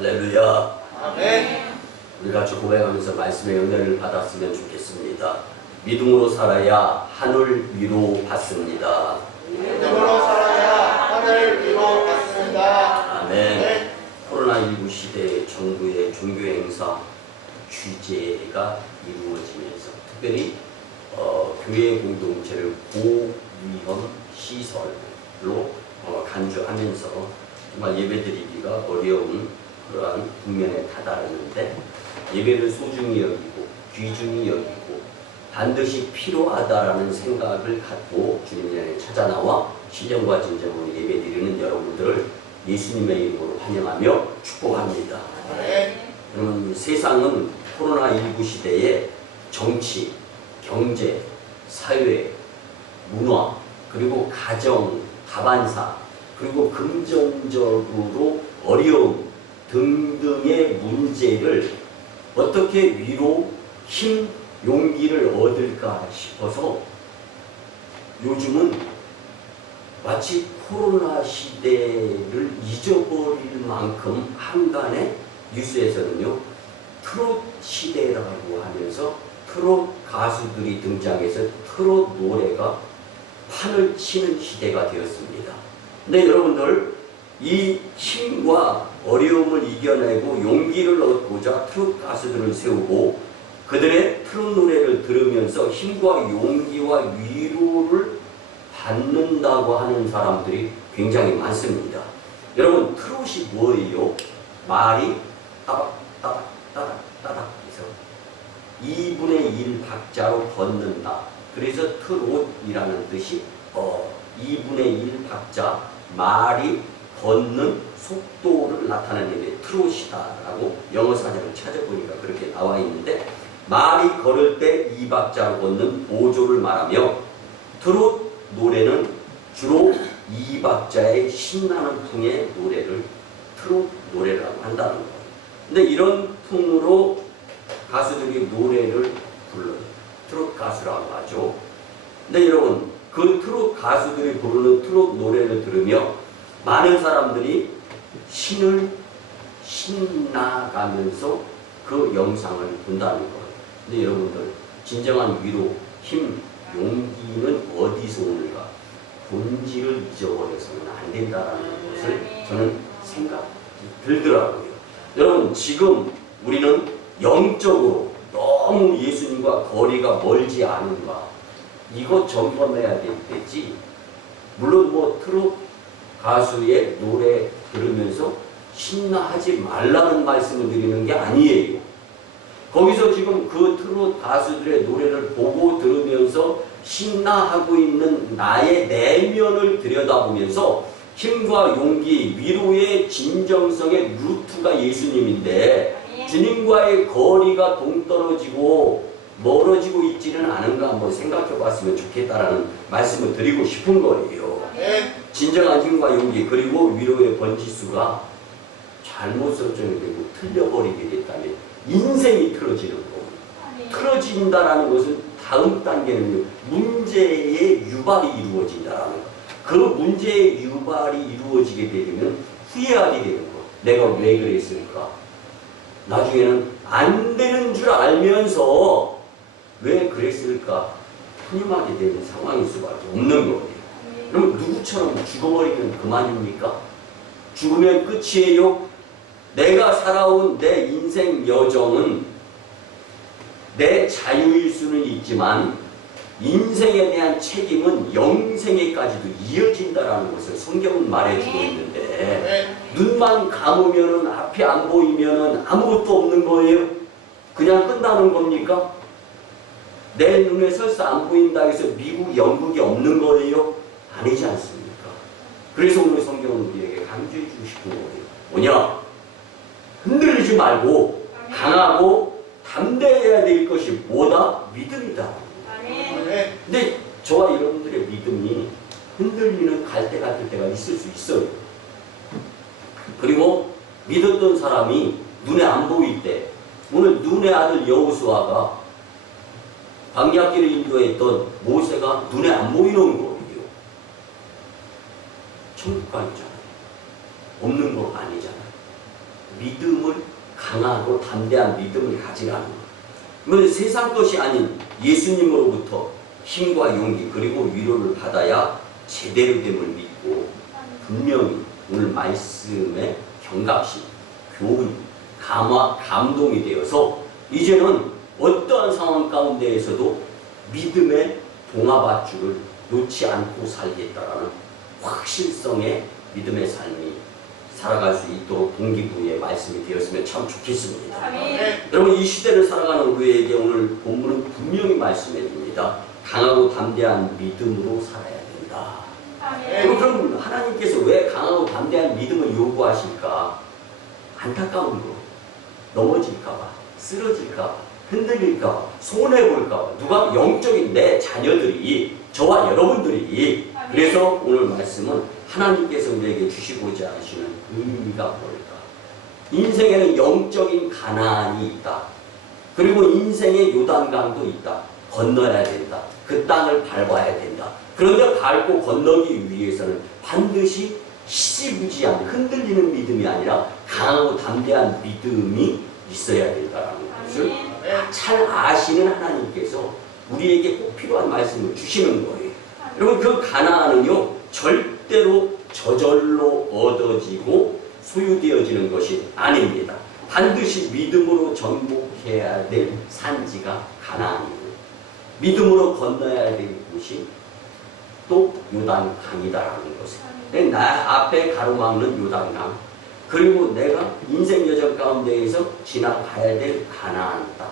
할렐루야. 아멘. 우리 같이 고백하면서 말씀의 은혜를 받았으면 좋겠습니다. 믿음으로 살아야 하늘 위로 받습니다. 믿음으로 살아야 하늘 위로 받습니다. 아멘. 코로나19 시대의 정부의 종교 행사 규제가 이루어지면서 특별히 교회 공동체를 고위험 시설로 간주하면서 정말 예배드리기가 어려운 그러한 국면에 다다르는데 예배를 소중히 여기고 귀중히 여기고 반드시 필요하다라는 생각을 갖고 주님 전에 찾아 나와 신령과 진정으로 예배드리는 여러분들을 예수님의 이름으로 환영하며 축복합니다. 여러분, 세상은 코로나19 시대에 정치, 경제, 사회, 문화, 그리고 가정, 다반사, 그리고 금전적으로 어려움 등등의 문제를 어떻게 위로, 힘, 용기를 얻을까 싶어서 요즘은 마치 코로나 시대를 잊어버릴 만큼 한간에 뉴스에서는요, 트롯 시대라고 하면서 트롯 가수들이 등장해서 트롯 노래가 판을 치는 시대가 되었습니다. 근데 여러분들, 이 힘과 어려움을 이겨내고 용기를 얻고자 트롯 가수들을 세우고 그들의 트롯 노래를 들으면서 힘과 용기와 위로를 받는다고 하는 사람들이 굉장히 많습니다. 여러분, 트롯이 뭐예요? 말이 따박 따박 따박 따박 해서 2분의 1 박자로 걷는다. 그래서 트롯이라는 뜻이 2분의 1 박자 말이 걷는 속도를 나타내는 게 트롯이다라고 영어 사전을 찾아보니까 그렇게 나와 있는데, 말이 걸을 때 2박자로 걷는 보조를 말하며 트롯 노래는 주로 2박자의 신나는 풍의 노래를 트롯 노래라고 한다는 거예요. 근데 이런 풍으로 가수들이 노래를 불러요. 트롯 가수라고 하죠. 근데 여러분, 그 트롯 가수들이 부르는 트롯 노래를 들으며 많은 사람들이 신나가면서 그 영상을 본다는 거예요. 근데 여러분들, 진정한 위로, 힘, 용기는 어디서 오는가? 본질을 잊어버려서는 안 된다는 것을 저는 생각이 들더라고요. 여러분, 지금 우리는 영적으로 너무 예수님과 거리가 멀지 않은가? 이거 점검해야 될 때지. 물론 뭐 트롯 가수의 노래 들으면서 신나하지 말라는 말씀을 드리는 게 아니에요. 거기서 지금 그 트롯 가수들의 노래를 보고 들으면서 신나하고 있는 나의 내면을 들여다보면서 힘과 용기, 위로의 진정성의 루트가 예수님인데 주님과의 거리가 동떨어지고 멀어지고 있지는 않은가 한번 생각해 봤으면 좋겠다라는 말씀을 드리고 싶은 거예요. 진정한 힘과 용기, 그리고 위로의 번지수가 잘못 설정되고 틀려버리게 됐다면 인생이 틀어지는 거고, 틀어진다라는 것은 다음 단계는 문제의 유발이 이루어진다라는 거. 그 문제의 유발이 이루어지게 되면 후회하게 되는 거. 내가 왜 그랬을까? 나중에는 안 되는 줄 알면서 왜 그랬을까? 후회하게 되는 상황일 수밖에 없는 거예요. 그럼 누구처럼 죽어버리면 그만입니까? 죽으면 끝이에요? 내가 살아온 내 인생 여정은 내 자유일 수는 있지만 인생에 대한 책임은 영생에까지도 이어진다라는 것을 성경은 말해주고 있는데, 눈만 감으면은 앞이 안 보이면은 아무것도 없는 거예요? 그냥 끝나는 겁니까? 내 눈에 설사 안 보인다 해서 미국, 영국이 없는 거예요? 아니지 않습니까? 그래서 오늘 성경은 우리에게 강조해 주고 싶은 거예요. 뭐냐? 흔들리지 말고 강하고 담대해야 될 것이 뭐다? 믿음이다. 근데 저와 여러분들의 믿음이 흔들리는 갈대 같을 때가 있을 수 있어요. 그리고 믿었던 사람이 눈에 안 보일 때, 오늘 눈의 아들 여호수아가 광야길을 인도했던 모세가 눈에 안 보이는 거예요. 천국가 있잖아요. 없는 거 아니잖아요. 믿음을 강하고 담대한 믿음을 가지라는 거예요. 세상 것이 아닌 예수님으로부터 힘과 용기 그리고 위로를 받아야 제대로 됨을 믿고 분명히 오늘 말씀의 경각심, 교훈, 감화, 감동이 되어서 이제는 어떠한 상황 가운데에서도 믿음의 동아밧줄을 놓지 않고 살겠다라는 확실성의 믿음의 삶이 살아갈 수 있도록 동기부여의 말씀이 되었으면 참 좋겠습니다. 여러분, 이 시대를 살아가는 우리에게 오늘 본문은 분명히 말씀해 줍니다. 강하고 담대한 믿음으로 살아야 된다. 그럼 하나님께서 왜 강하고 담대한 믿음을 요구하실까? 안타까운 거, 넘어질까봐, 쓰러질까봐, 흔들릴까봐, 손해볼까봐, 누가 영적인 내 자녀들이, 저와 여러분들이, 그래서 오늘 말씀은 하나님께서 우리에게 주시고자 하시는 의미가 뭘까? 인생에는 영적인 가난이 있다. 그리고 인생의 요단강도 있다. 건너야 된다. 그 땅을 밟아야 된다. 그런데 밟고 건너기 위해서는 반드시 희지부지한 흔들리는 믿음이 아니라 강하고 담대한 믿음이 있어야 된다는 것을 잘 아시는 하나님께서 우리에게 꼭 필요한 말씀을 주시는 거예요. 여러분, 그 가나안은요 절대로 저절로 얻어지고 소유되어지는 것이 아닙니다. 반드시 믿음으로 정복해야 될 산지가 가나안이고 믿음으로 건너야 될 곳이 또 요단강이다라는 것을, 나 앞에 가로막는 요단강, 그리고 내가 인생 여정 가운데에서 지나가야 될 가나안 땅,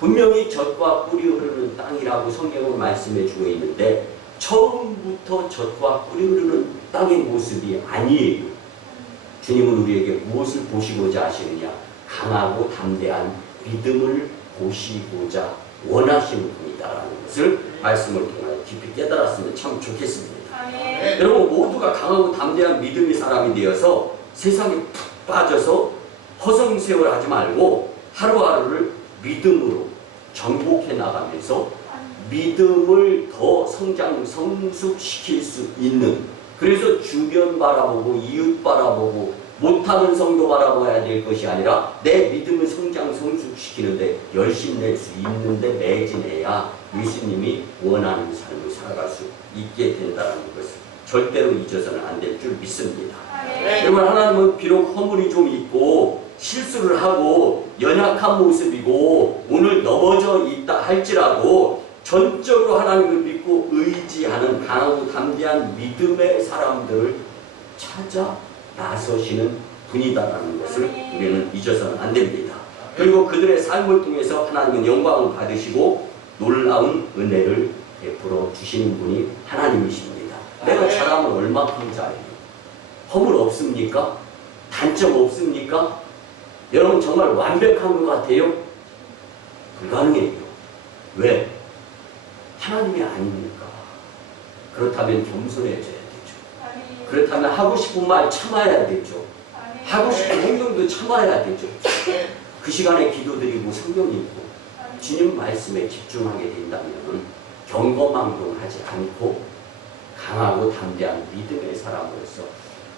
분명히 젖과 꿀이 흐르는 땅이라고 성경은 말씀해 주고 있는데 처음부터 젖과 꿀이 흐르는 땅의 모습이 아니에요. 주님은 우리에게 무엇을 보시고자 하시느냐? 강하고 담대한 믿음을 보시고자 원하시는 분이다라는 것을 말씀을 통해 깊이 깨달았으면 참 좋겠습니다. 여러분, 모두가 강하고 담대한 믿음의 사람이 되어서 세상에 푹 빠져서 허송세월 하지 말고 하루하루를 믿음으로 정복해 나가면서 믿음을 더 성장, 성숙시킬 수 있는, 그래서 주변 바라보고 이웃 바라보고 못하는 성도 바라봐야 될 것이 아니라 내 믿음을 성장, 성숙시키는데 열심히 낼 수 있는데 매진해야 예수님이 원하는 삶을 살아갈 수 있게 된다는 것을 절대로 잊어서는 안 될 줄 믿습니다. 여러분, 하나님은 비록 허물이 좀 있고 실수를 하고 연약한 모습이고 오늘 넘어져 있다 할지라도 전적으로 하나님을 믿고 의지하는 강하고 담대한 믿음의 사람들을 찾아 나서시는 분이다라는 것을 우리는 잊어서는 안 됩니다. 그리고 그들의 삶을 통해서 하나님은 영광을 받으시고 놀라운 은혜를 베풀어 주시는 분이 하나님이십니다. 내가 잘하면 얼마큼 잘해요? 허물 없습니까? 단점 없습니까? 여러분, 정말 완벽한 것 같아요? 불가능해요. 왜? 하나님이 아닙니까? 그렇다면 겸손해져야 되죠. 그렇다면 하고 싶은 말 참아야 되죠. 하고 싶은 행동도 참아야 되죠. 그 시간에 기도드리고 성경 읽고 주님 말씀에 집중하게 된다면 경거망동하지 않고 강하고 담대한 믿음의 사람으로서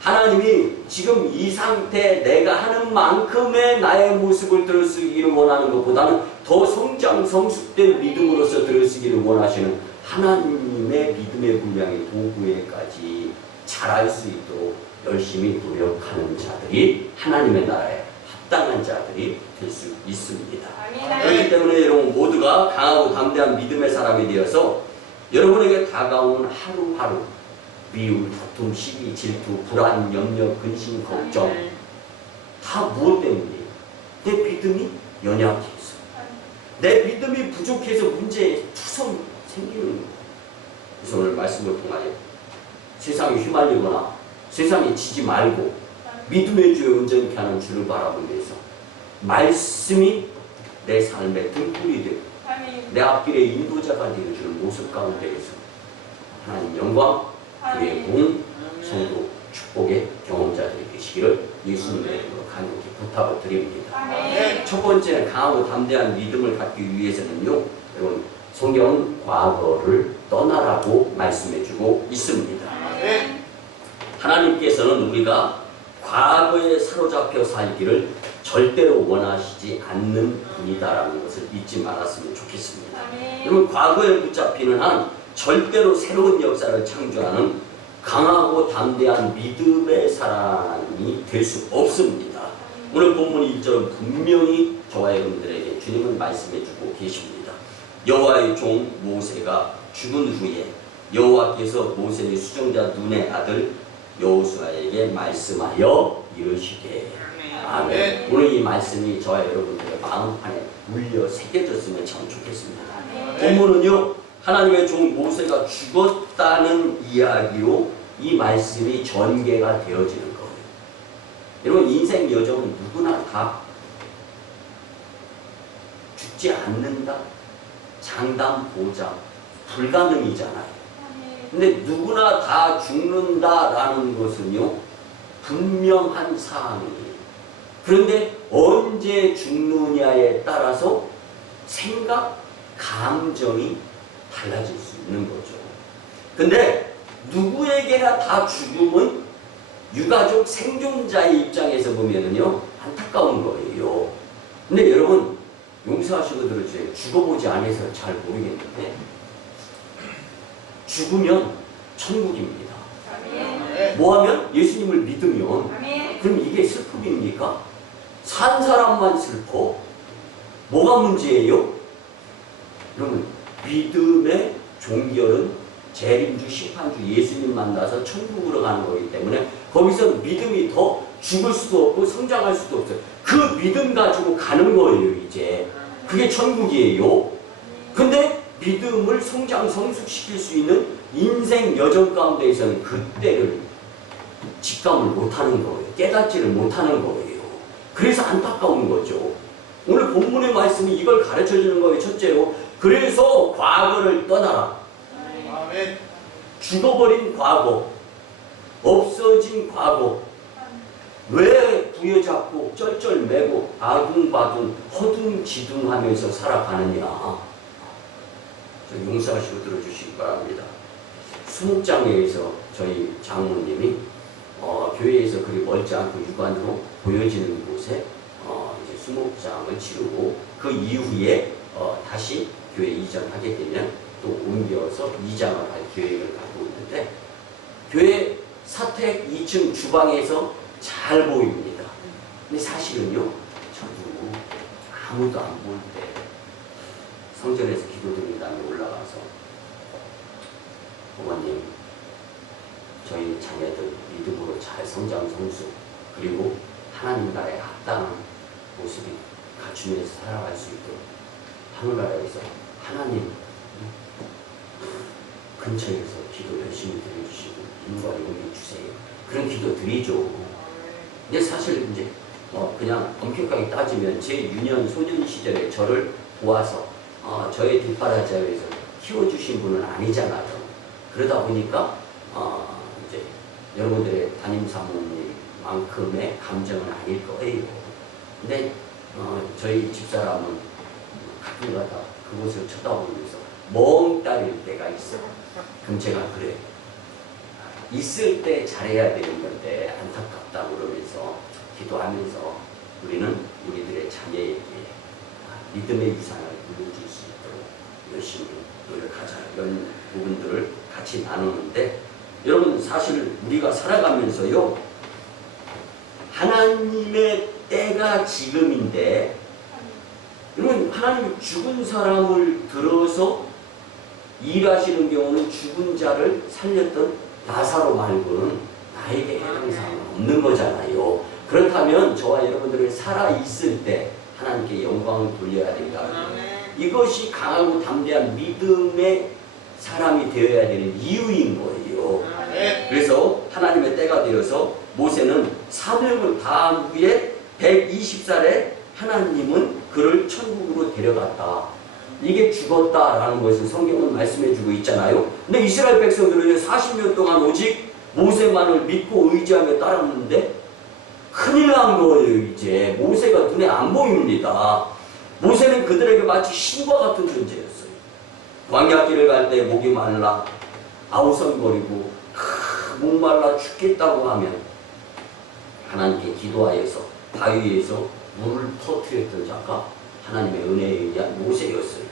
하나님이 지금 이 상태 내가 하는 만큼의 나의 모습을 들어쓰기를 원하는 것보다는 더 성장 성숙된 믿음으로서 들어쓰기를 원하시는 하나님의 믿음의 분량의 도구에까지 자랄 수 있도록 열심히 노력하는 자들이 하나님의 나라에 합당한 자들이 될 수 있습니다. 그렇기 때문에 여러분 모두가 강하고 담대한 믿음의 사람이 되어서 여러분에게 다가온 하루하루 미움, 다툼, 시기, 질투, 불안, 염려, 근심, 걱정 다 무엇 때문이에요? 내 믿음이 연약해서, 내 믿음이 부족해서 문제에 투성이 생기는 거예요. 그래서 오늘 말씀을 통하여 세상에 휘말리거나 세상에 지지 말고 믿음의 주에 온전히 하는 주를 바라보면서 말씀이 내 삶의 등불이 되고 내 앞길의 인도자가 되어주는 모습 가운데에서 하나님 영광, 그의 공, 성도, 축복의 경험자들이 되시기를 예수님의 이름으로 간곡히 부탁을 드립니다. 첫 번째는 강하고 담대한 믿음을 갖기 위해서는요, 여러분 성경은 과거를 떠나라고 말씀해주고 있습니다. 하나님께서는 우리가 과거에 사로잡혀 살기를 절대로 원하시지 않는 분이다라는 것을 잊지 말았으면 좋겠습니다. 여러분, 과거에 붙잡히는 한 절대로 새로운 역사를 창조하는 강하고 담대한 믿음의 사람이 될 수 없습니다. 오늘 본문 1절은 분명히 저와 여러분들에게 주님은 말씀해주고 계십니다. 여호와의 종 모세가 죽은 후에 여호와께서 모세의 수정자 눈의 아들 여호수아에게 말씀하여 이르시되 아멘. 오늘 이 말씀이 저와 여러분들의 마음판에 울려 새겨졌으면 참 좋겠습니다. 본문은요, 하나님의 종 모세가 죽었다는 이야기로 이 말씀이 전개가 되어지는 거예요. 여러분, 인생 여정은 누구나 다 죽지 않는다, 장담 보장 불가능이잖아요. 근데 누구나 다 죽는다라는 것은요, 분명한 사항이에요. 그런데 언제 죽느냐에 따라서 생각, 감정이 달라질 수 있는 거죠. 근데 누구에게나 다 죽음은 유가족 생존자의 입장에서 보면은요, 안타까운 거예요. 근데 여러분, 용서하시고 들어주세요. 죽어보지 않아서 잘 모르겠는데, 죽으면 천국입니다. 뭐하면? 예수님을 믿으면. 그럼 이게 슬픔입니까? 산 사람만 슬퍼? 뭐가 문제예요? 여러분, 믿음의 종결은 재림주, 심판주 예수님 만나서 천국으로 가는 거기 때문에 거기서 믿음이 더 죽을 수도 없고 성장할 수도 없어요. 그 믿음 가지고 가는 거예요, 이제. 그게 천국이에요. 근데 믿음을 성장, 성숙시킬 수 있는 인생 여정 가운데에서는 그때를 직감을 못하는 거예요. 깨닫지를 못하는 거예요. 그래서 안타까운 거죠. 오늘 본문의 말씀이 이걸 가르쳐주는 거예요. 첫째로, 그래서 과거를 떠나라. 아멘. 죽어버린 과거, 없어진 과거, 왜 부여잡고 쩔쩔매고 아둥바둥 허둥지둥하면서 살아가느냐. 용서하시고 들어주시기 바랍니다. 수목장에서 저희 장모님이 교회에서 그리 멀지 않고 육안으로 보여지는 곳에 이제 수목장을 치르고 그 이후에 다시 교회 이전하게 되면 또 옮겨서 이장을 할 계획을 갖고 있는데, 교회 사택 2층 주방에서 잘 보입니다. 근데 사실은요, 저도 아무도 안 볼 때 성전에서 기도드린 다음에 올라가서 어머님, 저희 자녀들 믿음으로 잘 성장 성수, 그리고 하나님 나라에 합당한 모습이 갖추면서 살아갈 수 있도록 하늘나라에서 하나님 근처에서 기도 열심히 드려주시고 인과 용기 주세요. 그런 기도 드리죠. 근데 사실 이제 그냥 엄격하게 따지면 제 유년 소년 시절에 저를 보아서 저의 뒷바라지에서 키워주신 분은 아니잖아요. 그러다 보니까 이제 여러분들의 담임 사모님만큼의 감정은 아닐 거예요. 근데 저희 집사람은 가끔가다 그곳을 쳐다보면서 멍 때릴 때가 있어요. 그럼 제가 그래, 있을 때 잘해야 되는 건데 안타깝다 그러면서 기도하면서 우리는 우리들의 자녀에게 믿음의 유산을 물려줄 수 있도록 열심히 노력하자, 이런 부분들을 같이 나누는데, 여러분 사실 우리가 살아가면서요, 하나님의 때가 지금인데, 여러분 하나님이 죽은 사람을 들어서 일하시는 경우는 죽은 자를 살렸던 나사로 말고는 나에게 해당 사항은 없는 거잖아요. 그렇다면 저와 여러분들이 살아있을 때 하나님께 영광을 돌려야 된다. 이것이 강하고 담대한 믿음의 사람이 되어야 되는 이유인 거예요. 그래서 하나님의 때가 되어서 모세는 사명을 다한 후에 120살에 하나님은 그를 천국으로 데려갔다. 이게 죽었다라는 것을 성경은 말씀해주고 있잖아요. 근데 이스라엘 백성들은 40년 동안 오직 모세만을 믿고 의지하며 따랐는데 큰일 난 거예요. 이제 모세가 눈에 안 보입니다. 모세는 그들에게 마치 신과 같은 존재였어요. 광야길을 갈 때 목이 말라 아우성거리고 목말라 죽겠다고 하면 하나님께 기도하여서 바위 위에서 물을 터뜨렸던 자가 하나님의 은혜에 의한 모세였어요.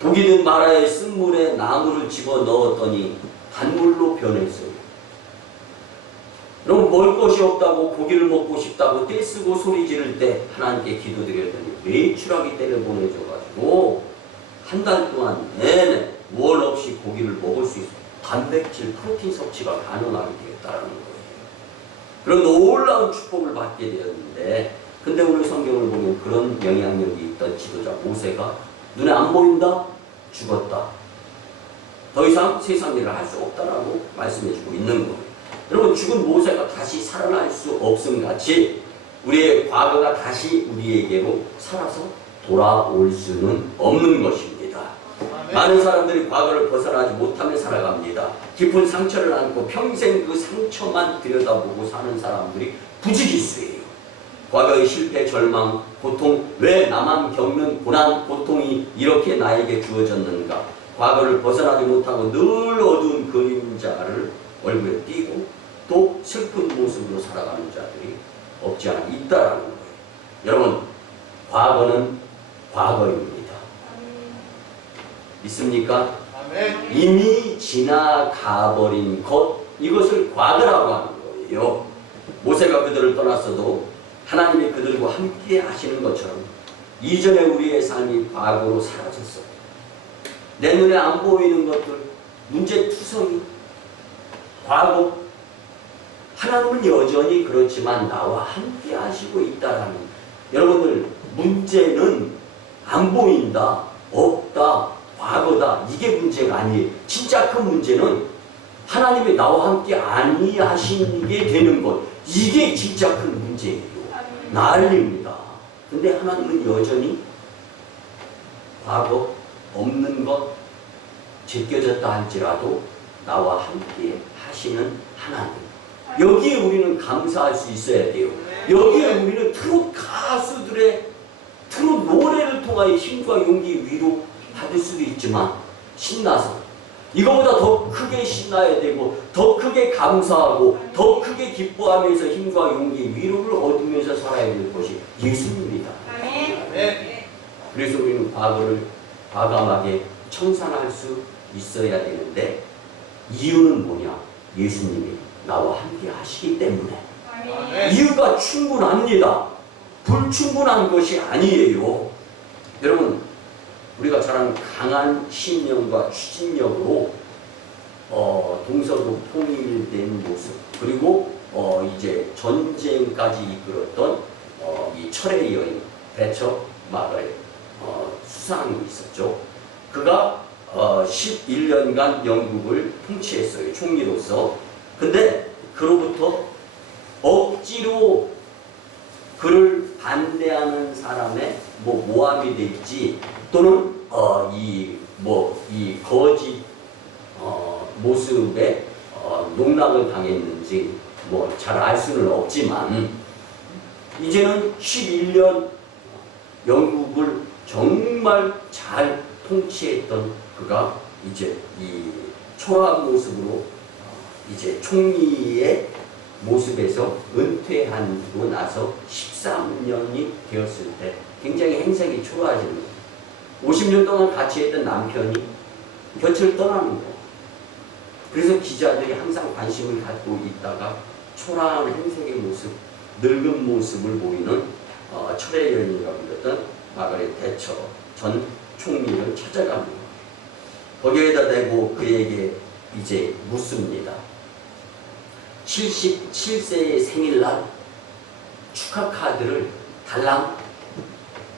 독이든 마라에 쓴 물에 나무를 집어 넣었더니 단물로 변했어요. 여러분, 먹을 것이 없다고 고기를 먹고 싶다고 떼쓰고 소리 지를 때 하나님께 기도드렸더니 메추라기 떼를 보내줘가지고 한 달 동안 내내 월 없이 고기를 먹을 수 있어요. 단백질, 프로틴 섭취가 가능하게 되었다는 거예요. 그런 놀라운 축복을 받게 되었는데, 근데 오늘 성경을 보면 그런 영향력이 있던 지도자 모세가 눈에 안 보인다? 죽었다. 더 이상 세상 일을 할 수 없다라고 말씀해주고 있는 거예요. 여러분, 죽은 모세가 다시 살아날 수 없음 같이 우리의 과거가 다시 우리에게로 살아서 돌아올 수는 없는 것입니다. 많은 사람들이 과거를 벗어나지 못하며 살아갑니다. 깊은 상처를 안고 평생 그 상처만 들여다보고 사는 사람들이 부지기수예요. 과거의 실패, 절망, 고통, 왜 나만 겪는 고난, 고통이 이렇게 나에게 주어졌는가? 과거를 벗어나지 못하고 늘 어두운 그림자를 얼굴에 띄고 또 슬픈 모습으로 살아가는 자들이 없지 않아 있다라는 거예요. 여러분, 과거는 과거입니다. 믿습니까? 아멘. 이미 지나가버린 것, 이것을 과거라고 하는 거예요. 모세가 그들을 떠났어도 하나님이 그들과 함께 하시는 것처럼 이전에 우리의 삶이 과거로 사라졌어요. 내 눈에 안 보이는 것들, 문제투성이, 과거, 하나님은 여전히 그렇지만 나와 함께 하시고 있다라는, 여러분들, 문제는 안 보인다, 없다, 과거다, 이게 문제가 아니에요. 진짜 큰 문제는 하나님이 나와 함께 아니하시게 되는 것, 이게 진짜 큰 문제예요. 난리입니다. 근데 하나님은 여전히 과거 없는 것 제껴졌다 할지라도 나와 함께 하시는 하나님, 여기에 우리는 감사할 수 있어야 돼요. 여기에 우리는 트롯 가수들의 트롯 노래를 통하여 힘과 용기, 위로 받을 수도 있지만 신나서 이거보다 더 크게 신나야 되고 더 크게 감사하고 더 크게 기뻐하면서 힘과 용기, 위로를 얻으면서 살아야 될 것이 예수님입니다. 그래서 우리는 과거를 과감하게 청산할 수 있어야 되는데, 이유는 뭐냐? 예수님이 나와 함께 하시기 때문에. 이유가 충분합니다. 불충분한 것이 아니에요. 여러분, 우리가 잘 아는 강한 신념과 추진력으로 동서북 통일된 모습, 그리고 이제 전쟁까지 이끌었던 이 철의 여인 대처 마가렛 수상이 있었죠. 그가 11년간 영국을 통치했어요, 총리로서. 근데 그로부터 억지로 그를 반대하는 사람의 모함이 될지, 또는 이 거짓 모습에 농락을 당했는지 잘 알 수는 없지만, 이제는 11년 영국을 정말 잘 통치했던 그가 이제 이 초라한 모습으로 이제 총리의 모습에서 은퇴하고 나서 13년이 되었을 때 굉장히 행색이 초라해지는 거예요. 50년 동안 같이 했던 남편이 곁을 떠나는 거예요. 그래서 기자들이 항상 관심을 갖고 있다가 초라한 행색의 모습, 늙은 모습을 보이는 철의 여인이라고 불렸던 마가렛 대처 전 총리를 찾아갑니다. 거기에다 대고 그에게 이제 묻습니다. 77세의 생일날 축하 카드를 달랑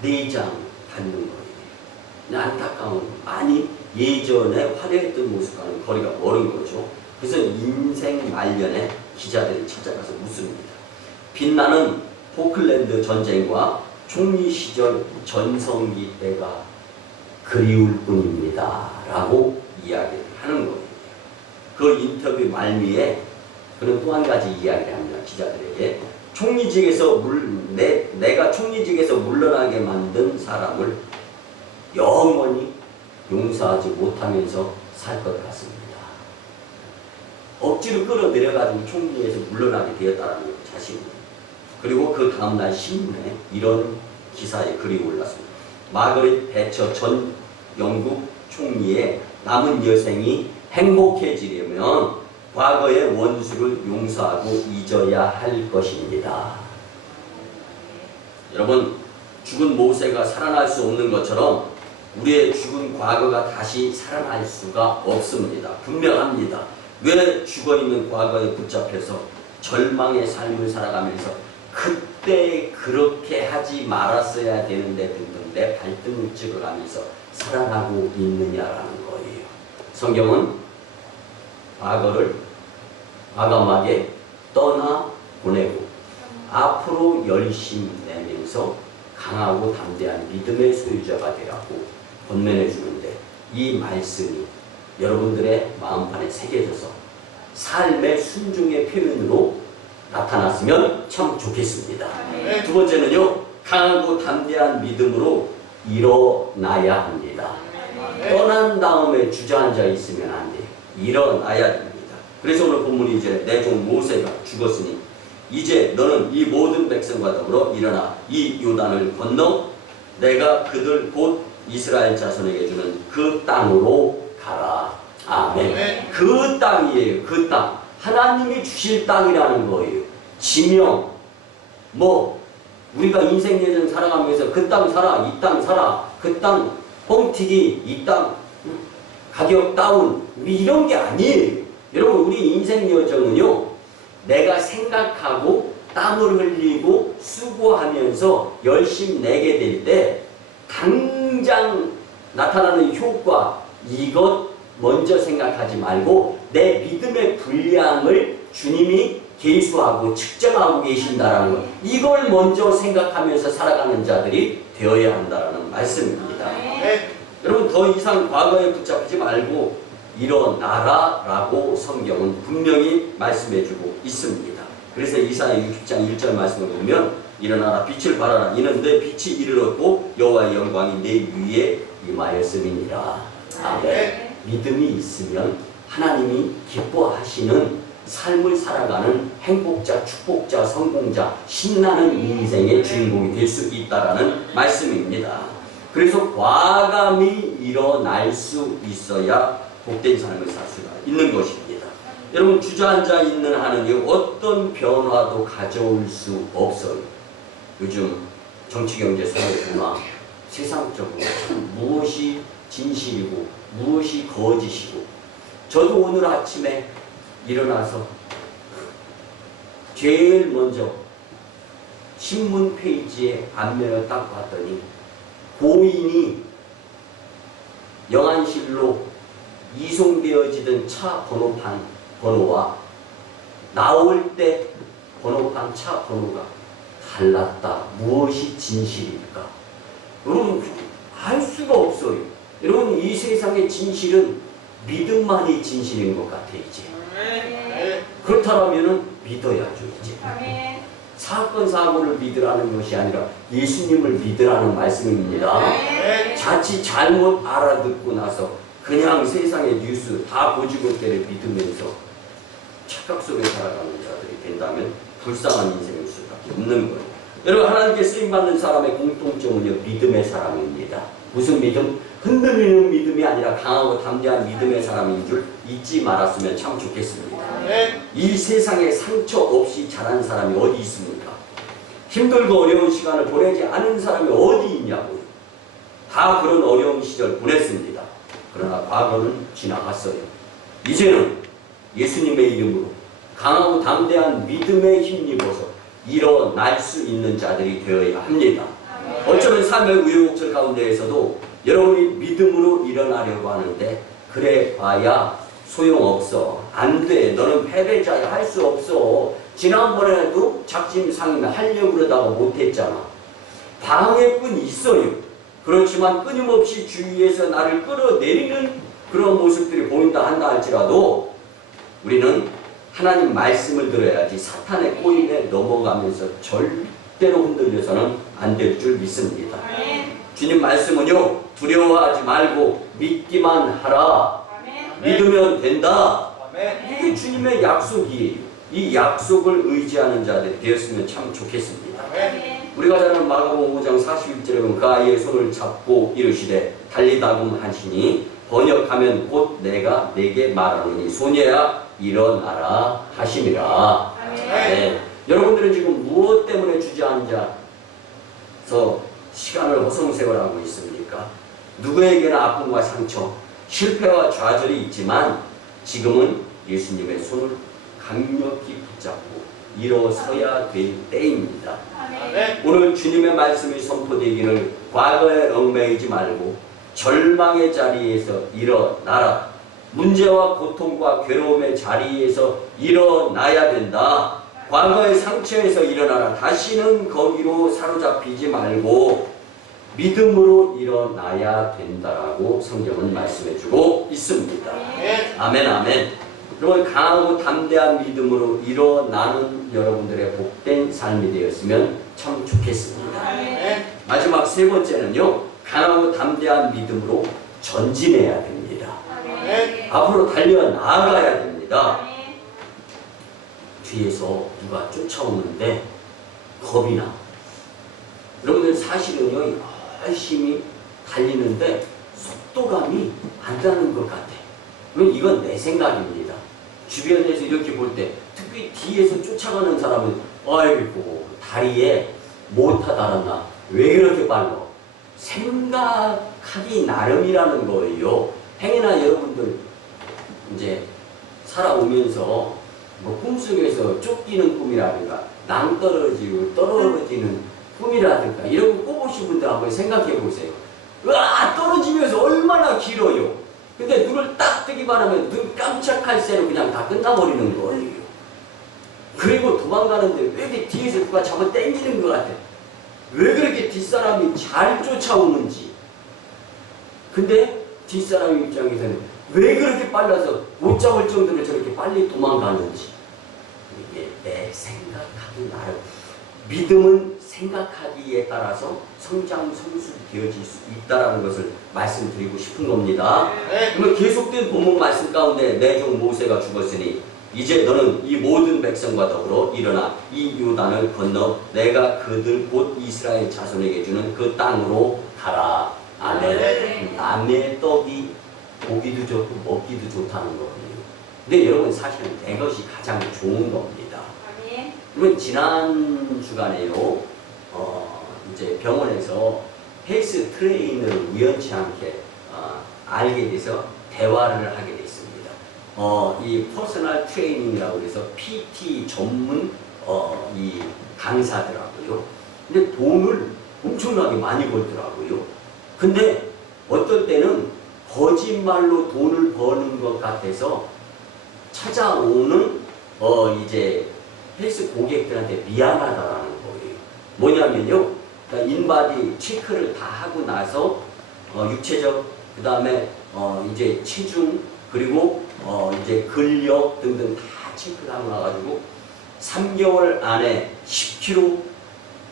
4장 받는 거예요. 안타까운, 많이 예전에 화려했던 모습과는 거리가 멀은 거죠. 그래서 인생 말년에 기자들이 찾아가서 묻습니다. 빛나는 포클랜드 전쟁과 총리 시절 전성기 때가 그리울 뿐입니다 라고 이야기를 하는 거예요. 그 인터뷰 말미에 그는 또 한 가지 이야기를 합니다. 기자들에게 총리직에서 내가 총리직에서 물러나게 만든 사람을 영원히 용서하지 못하면서 살 것 같습니다. 억지로 끌어내려가지고 총리에서 물러나게 되었다는 것 자신이. 그리고 그 다음날 신문에 이런 기사에 글이 올랐습니다. 마거릿 대처 전 영국 총리의 남은 여생이 행복해지려면 과거의 원수를 용서하고 잊어야 할 것입니다. 여러분, 죽은 모세가 살아날 수 없는 것처럼 우리의 죽은 과거가 다시 살아날 수가 없습니다. 분명합니다. 왜 죽어있는 과거에 붙잡혀서 절망의 삶을 살아가면서 그때 그렇게 하지 말았어야 되는데 등등 내 발등을 찍어가면서 살아가고 있느냐라는 거예요. 성경은 과거를 과감하게 떠나보내고 앞으로 열심히 내면서 강하고 담대한 믿음의 소유자가 되라고 권면해 주는데, 이 말씀이 여러분들의 마음판에 새겨져서 삶의 순종의 표현으로 나타났으면 참 좋겠습니다. 두 번째는요, 강하고 담대한 믿음으로 일어나야 합니다. 떠난 다음에 주저앉아 있으면 안 돼요. 일어나야 됩니다. 그래서 오늘 본문이 이제 내 종 모세가 죽었으니 이제 너는 이 모든 백성과 더불어 일어나 이 요단을 건너 내가 그들 곧 이스라엘 자손에게 주는 그 땅으로 가라. 아멘. 그 땅이에요. 그 땅. 하나님이 주실 땅이라는 거예요. 지명, 우리가 인생 예전 살아가면서 그 땅 사라, 이 땅 사라, 그 땅 뻥튀기, 이 땅 가격 다운, 이런 게 아니에요. 여러분, 우리 인생 여정은요, 내가 생각하고 땀을 흘리고 수고하면서 열심히 내게 될 때 당장 나타나는 효과, 이것 먼저 생각하지 말고 내 믿음의 분량을 주님이 계수하고 측정하고 계신다라는 것, 이걸 먼저 생각하면서 살아가는 자들이 되어야 한다는 말씀입니다. 여러분, 더 이상 과거에 붙잡히지 말고 일어나라 라고 성경은 분명히 말씀해주고 있습니다. 그래서 이사야 60장 1절 말씀을 보면 일어나라 빛을 발하라 이는 내 빛이 이르렀고 여호와의 영광이 내 위에 임하였음이니라. 아멘. 믿음이 있으면 하나님이 기뻐하시는 삶을 살아가는 행복자, 축복자, 성공자, 신나는 인생의 주인공이 될 수 있다라는 말씀입니다. 그래서 과감히 일어날 수 있어야 복된 삶을 살 수가 있는 것입니다. 여러분, 주저앉아 있는 한은 어떤 변화도 가져올 수 없어요. 요즘 정치, 경제, 사회, 문화, 세상적으로 참 무엇이 진실이고 무엇이 거짓이고, 저도 오늘 아침에 일어나서 제일 먼저 신문 페이지에 앞면을 딱 봤더니 고인이 영안실로 이송되어지던 차 번호와 나올 때 번호판 차 번호가 달랐다. 무엇이 진실일까? 여러분, 알 수가 없어요. 여러분, 이 세상의 진실은 믿음만이 진실인 것 같아. 이제 그렇다면 믿어야죠. 이제 사건 사고를 믿으라는 것이 아니라 예수님을 믿으라는 말씀입니다. 자칫 잘못 알아듣고 나서 그냥 세상의 뉴스 다 고지고대를 믿으면서 착각 속에 살아가는 자들이 된다면 불쌍한 인생일 수밖에 없는 거예요. 여러분, 하나님께 쓰임받는 사람의 공통점은요, 믿음의 사람입니다. 무슨 믿음? 흔들리는 믿음이 아니라 강하고 담대한 믿음의 사람인 줄 잊지 말았으면 참 좋겠습니다. 이 세상에 상처 없이 자란 사람이 어디 있습니까? 힘들고 어려운 시간을 보내지 않은 사람이 어디 있냐고요. 다 그런 어려운 시절 보냈습니다. 그러나 과거는 지나갔어요. 이제는 예수님의 이름으로 강하고 담대한 믿음에 힘입어서 일어날 수 있는 자들이 되어야 합니다. 어쩌면 삶의 우여곡절 가운데에서도 여러분이 믿음으로 일어나려고 하는데 그래 봐야 소용없어. 안 돼. 너는 패배자야. 할 수 없어. 지난번에도 작심상이면 하려고 그러다가 못했잖아. 방해꾼 있어요. 그렇지만 끊임없이 주위에서 나를 끌어내리는 그런 모습들이 보인다 한다 할지라도 우리는 하나님 말씀을 들어야지 사탄의 꼬임에 넘어가면서 절대로 흔들려서는 안 될 줄 믿습니다. 주님 말씀은요, 두려워하지 말고 믿기만 하라. 믿으면 된다. 이게 주님의 약속이에요. 이 약속을 의지하는 자들이 되었으면 참 좋겠습니다. 아멘. 우리가 잘 아는 마가복음 5장 41절에 보면 그 아이의 손을 잡고 이르시되 달리다금 하시니 번역하면 곧 내가 내게 말하노니 소녀야 일어나라 하심이라. 네. 여러분들은 지금 무엇 때문에 주저앉아서 시간을 허송세월하고 있습니까? 누구에게나 아픔과 상처, 실패와 좌절이 있지만 지금은 예수님의 손을 강력히 붙잡고 일어서야 될 때입니다. 아멘. 오늘 주님의 말씀이 선포되기를 과거에 얽매이지 말고 절망의 자리에서 일어나라. 문제와 고통과 괴로움의 자리에서 일어나야 된다. 과거의 상처에서 일어나라. 다시는 거기로 사로잡히지 말고 믿음으로 일어나야 된다라고 성경은 말씀해주고 있습니다. 아멘. 아멘, 아멘. 그러면 강하고 담대한 믿음으로 일어나는 여러분들의 복된 삶이 되었으면 참 좋겠습니다. 아멘. 마지막 세 번째는요, 강하고 담대한 믿음으로 전진해야 됩니다. 아멘. 앞으로 달려 나아가야 됩니다. 뒤에서 누가 쫓아오는데 겁이 나. 여러분들 사실은요, 열심히 달리는데 속도감이 안 나는 것 같아. 그럼 이건 내 생각입니다. 주변에서 이렇게 볼 때 특히 뒤에서 쫓아가는 사람은 아이고 다리에 모터 달았나? 왜 그렇게 빨라? 생각하기 나름이라는 거예요. 행여나 여러분들 이제 살아오면서 뭐 꿈속에서 쫓기는 꿈이라든가 낭떠러지고 떨어지는 꿈이라든가 이런 거 꿔보신 분들 한번 생각해 보세요. 으아 떨어지면서 얼마나 길어요. 근데 눈을 딱 뜨기만 하면 눈 깜짝할 새로 그냥 다 끝나버리는 거예요. 그리고 도망가는데 왜 이렇게 뒤에서 누가 잡아 당기는 것 같아. 왜 그렇게 뒷사람이 잘 쫓아오는지. 근데 뒷사람 입장에서는 왜 그렇게 빨라서 못 잡을 정도로 저렇게 빨리 도망가는지. 이게 내 생각하기 나름. 믿음은 생각하기에 따라서 성장성숙이 되어질 수 있다는 것을 말씀드리고 싶은 겁니다. 그러면 계속된 본문 말씀 가운데 내 종 모세가 죽었으니 이제 너는 이 모든 백성과 더불어 일어나 이 요단을 건너 내가 그들 곧 이스라엘 자손에게 주는 그 땅으로 가라. 아멘. 남의 떡이 보기도 좋고 먹기도 좋다는 거예요. 근데 여러분 사실은 내 것이 가장 좋은 겁니다. 그러면 지난 주간에요, 이제 병원에서 헬스 트레이너를 우연치 않게 알게 돼서 대화를 하게 됐습니다. 이 퍼스널 트레이닝이라고 해서 PT 전문 이 강사더라고요. 근데 돈을 엄청나게 많이 벌더라고요. 근데 어떨 때는 거짓말로 돈을 버는 것 같아서 찾아오는 이제 헬스 고객들한테 미안하다라는 거예요. 뭐냐면요, 그러니까 인바디 체크를 다 하고 나서 육체적, 그 다음에 이제 체중, 그리고 이제 근력 등등 다 체크를 하고 나가지고 3개월 안에 10kg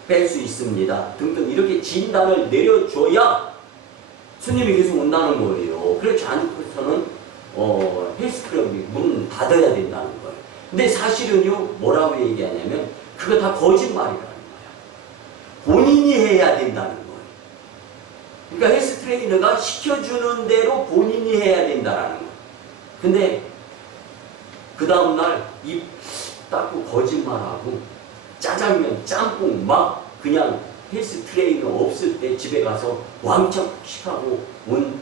뺄 수 있습니다. 등등 이렇게 진단을 내려줘야 손님이 계속 온다는 거예요. 그렇지 않고서는 헬스클럽이 문 닫아야 된다는 거예요. 근데 사실은요, 뭐라고 얘기하냐면 그거 다 거짓말이라는 거야. 본인이 해야 된다는 거예요. 그러니까 헬스 트레이너가 시켜주는 대로 본인이 해야 된다는 거예요. 근데 그 다음날 입 닦고 거짓말하고 짜장면, 짬뽕 막 그냥 헬스 트레이너 없을 때 집에 가서 왕창 식하고 온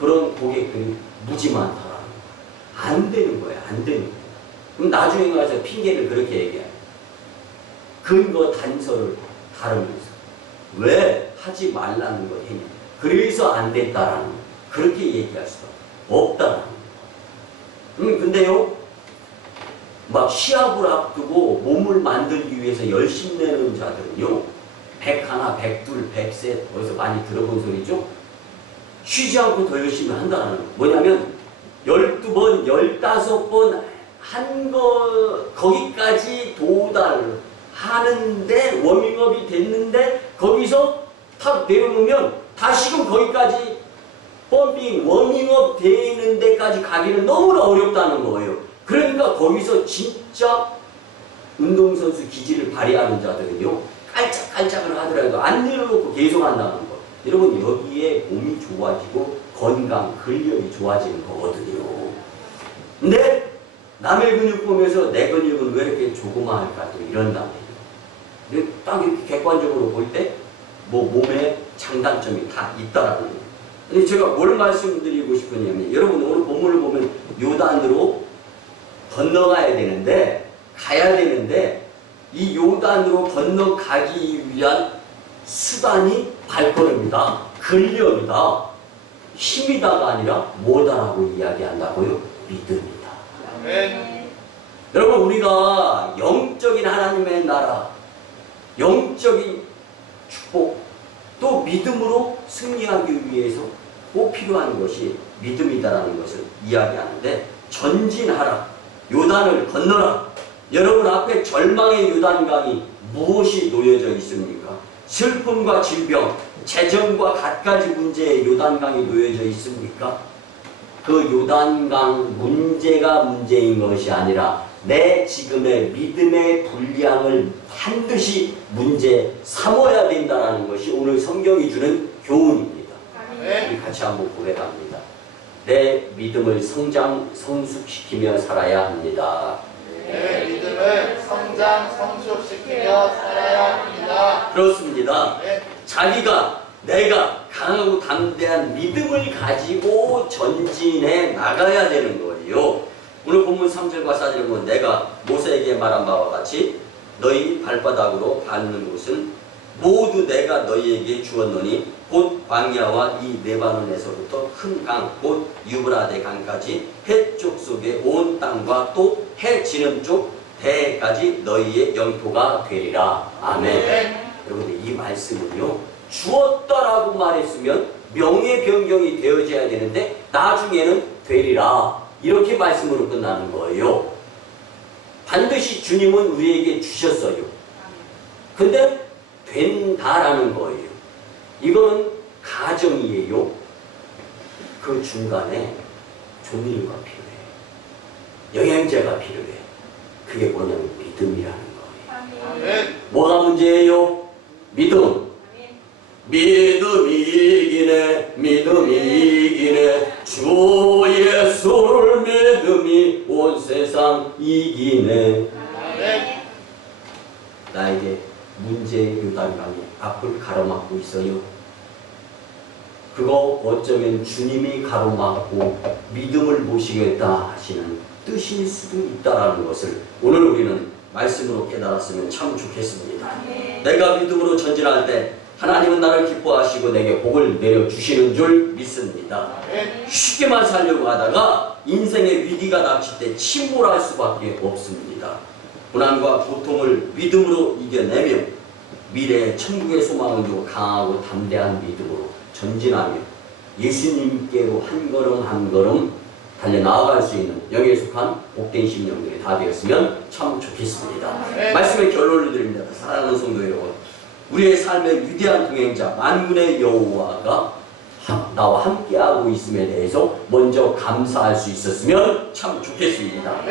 그런 고객들이 무지 많다라는 거예요. 안 되는 거예요. 안 되는 거예요. 그럼 나중에 가서 핑계를 그렇게 얘기해요. 근거 단서를 다루면서 왜 하지 말라는 거 했냐. 그래서 안 됐다라는 거. 그렇게 얘기할 수가 없다라는 거. 근데요, 막 시합을 앞두고 몸을 만들기 위해서 열심히 내는 자들은요, 100하나, 100둘, 100셋, 어디서 많이 들어본 소리죠? 쉬지 않고 더 열심히 한다는 거. 뭐냐면 12번, 15번 한 거기까지 도달하는데 워밍업이 됐는데 거기서 탁 내려놓으면 다시금 거기까지 펌핑, 워밍업 되는 데까지 가기는 너무나 어렵다는 거예요. 그러니까 거기서 진짜 운동선수 기질을 발휘하는 자들은요, 깔짝깔짝을 하더라도 안 내려놓고 계속 한다는 거. 여러분, 여기에 몸이 좋아지고 건강, 근력이 좋아지는 거거든요. 근데 남의 근육 보면서 내 근육은 왜 이렇게 조그마할까 또 이런단 말이에요. 딱 이렇게 객관적으로 볼 때 뭐 몸에 장단점이 다 있다라는 거예요. 근데 제가 뭘 말씀드리고 싶으냐면, 여러분 오늘 본문을 보면 요단으로 건너가야 되는데, 가야 되는데, 이 요단으로 건너가기 위한 수단이 발걸음이다, 근력이다, 힘이다가 아니라 뭐다라고 이야기한다고요? 믿음이다. 아멘. 여러분, 우리가 영적인 하나님의 나라, 영적인 축복, 또 믿음으로 승리하기 위해서 꼭 필요한 것이 믿음이다라는 것을 이야기하는데, 전진하라, 요단을 건너라. 여러분 앞에 절망의 요단강이 무엇이 놓여져 있습니까? 슬픔과 질병, 재정과 갖가지 문제의 요단강이 놓여져 있습니까? 그 요단강 문제가 문제인 것이 아니라 내 지금의 믿음의 분량을 반드시 문제 삼아야 된다는 것이 오늘 성경이 주는 교훈입니다. 우리 같이 한번 고백합니다. 내 믿음을 성숙시키며 살아야 합니다. 내 믿음을 성숙시키며 살아야 합니다. 그렇습니다. 내가 강하고 담대한 믿음을 가지고 전진해 나가야 되는 거예요. 오늘 본문 3절과 4절을 보면, 내가 모세에게 말한 바와 같이 너희 발바닥으로 밟는 곳은 모두 내가 너희에게 주었노니 곧 광야와 이 레바논에서부터 큰 강, 곧 유브라데 강까지 해쪽 속의 온 땅과 또 해 지는 쪽 대까지 너희의 영토가 되리라. 아멘. 여러분들, 이 말씀은요, 주었다라고 말했으면 명예 변경이 되어져야 되는데 나중에는 되리라, 이렇게 말씀으로 끝나는 거예요. 반드시 주님은 우리에게 주셨어요. 근데 된다라는 거예요. 이거는 가정이에요. 그 중간에 조미료가 필요해. 영양제가 필요해. 그게 뭐냐면 믿음이라는 거예요. 아멘. 뭐가 문제예요? 믿음. 믿음이 이기네, 믿음이 이기네, 주 예수를 믿음이 온 세상 이기네. 아멘. 나에게 문제의 요단강이 앞을 가로막고 있어요. 그거 어쩌면 주님이 가로막고 믿음을 모시겠다 하시는 뜻일 수도 있다라는 것을 오늘 우리는 말씀으로 깨달았으면 참 좋겠습니다. 내가 믿음으로 전진할 때 하나님은 나를 기뻐하시고 내게 복을 내려주시는 줄 믿습니다. 쉽게만 살려고 하다가 인생의 위기가 닥칠 때 침몰할 수밖에 없습니다. 고난과 고통을 믿음으로 이겨내며 미래의 천국의 소망을 두고 강하고 담대한 믿음으로 전진하며 예수님께로 한 걸음 한 걸음 달려나아갈 수 있는 영에 속한 복된 심령들이 다 되었으면 참 좋겠습니다. 말씀의 결론을 드립니다. 사랑하는 성도 여러분, 우리의 삶의 위대한 동행자 만군의 여호와가 나와 함께하고 있음에 대해서 먼저 감사할 수 있었으면 참 좋겠습니다.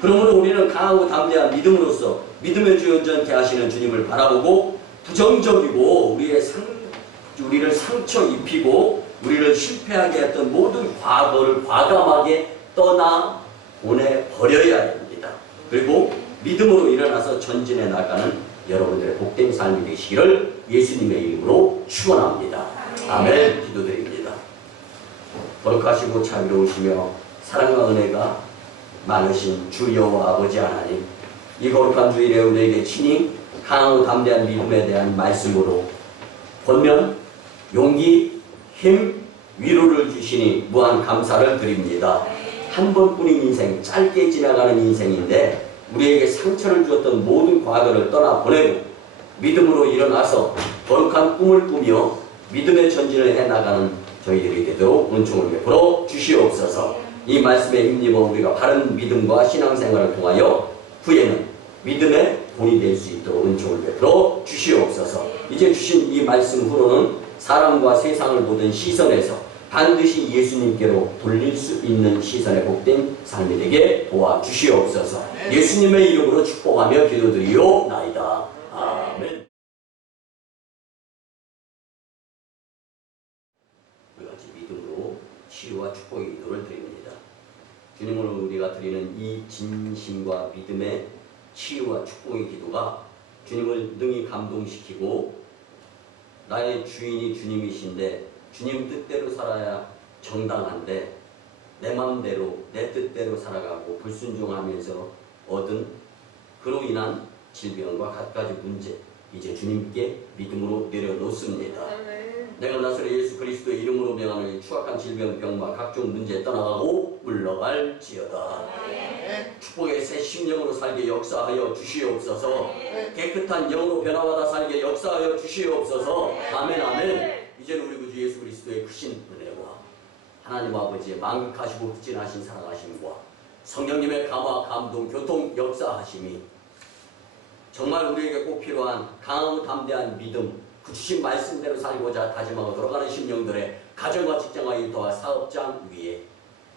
그러므로 우리는 강하고 담대한 믿음으로써 믿음의 주 온전케 하시는 주님을 바라보고 부정적이고 우리를 상처 입히고 우리를 실패하게 했던 모든 과거를 과감하게 떠나 보내버려야 됩니다. 그리고 믿음으로 일어나서 전진해 나가는 여러분들의 복된 삶이 되시기를 예수님의 이름으로 축원합니다. 아멘. 기도드립니다. 거룩하시고 자비로우시며 사랑과 은혜가 많으신 주 여호와 아버지 하나님, 이 거룩한 주일에 우리에게 친히 강하고 담대한 믿음에 대한 말씀으로 권면, 용기, 힘, 위로를 주시니 무한 감사를 드립니다. 한 번뿐인 인생, 짧게 지나가는 인생인데 우리에게 상처를 주었던 모든 과거를 떠나보내고 믿음으로 일어나서 거룩한 꿈을 꾸며 믿음의 전진을 해나가는 저희들이 되도록 은총을 베풀어 주시옵소서. 이 말씀에 힘입어 우리가 바른 믿음과 신앙생활을 통하여 후에는 믿음의 본이 될 수 있도록 은총을 베풀어 주시옵소서. 이제 주신 이 말씀 후로는 사람과 세상을 보던 시선에서 반드시 예수님께로 돌릴 수 있는 시선에 복된 삶이 되게 도와주시옵소서. 예수님의 이름으로 축복하며 기도드리옵나이다. 아멘. 우리 같이 믿음으로 치유와 축복의 기도를 드립니다. 주님으로 우리가 드리는 이 진심과 믿음의 치유와 축복의 기도가 주님을 능히 감동시키고 나의 주인이 주님이신데 주님 뜻대로 살아야 정당한데 내 마음대로 내 뜻대로 살아가고 불순종하면서 얻은 그로 인한 질병과 갖가지 문제 이제 주님께 믿음으로 내려놓습니다. 내가 나사렛 예수 그리스도의 이름으로 명하는 추악한 질병, 병마, 각종 문제 떠나가고 물러갈지어다. 축복의 새 심령으로 살게 역사하여 주시옵소서. 깨끗한 영으로 변화받아 살게 역사하여 주시옵소서. 아멘 아멘. 이제는 우리 구주 예수 그리스도의 크신 은혜와 하나님 아버지의 만극하시고 극진하신 사랑하심과 성령님의 감화, 감동, 교통, 역사하심이 정말 우리에게 꼭 필요한 강하고 담대한 믿음, 그 주신 말씀대로 살고자 다짐하고 돌아가는 심령들의 가정과 직장과 일터와 사업장 위에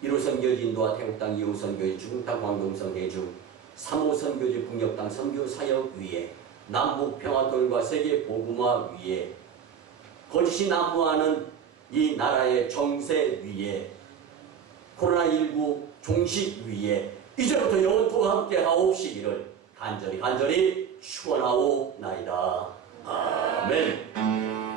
1호 선교지 인도와 태국 땅, 2호 선교지 중국 땅, 광동 선교지 3호 선교지 북녘 땅 선교 사역 위에 남북 평화통일과 세계 복음화 위에 거짓이 난무하는 이 나라의 정세 위에 코로나19 종식 위에 이제부터 영원토가 함께 하옵시기를 간절히 축원하옵나이다. 아멘.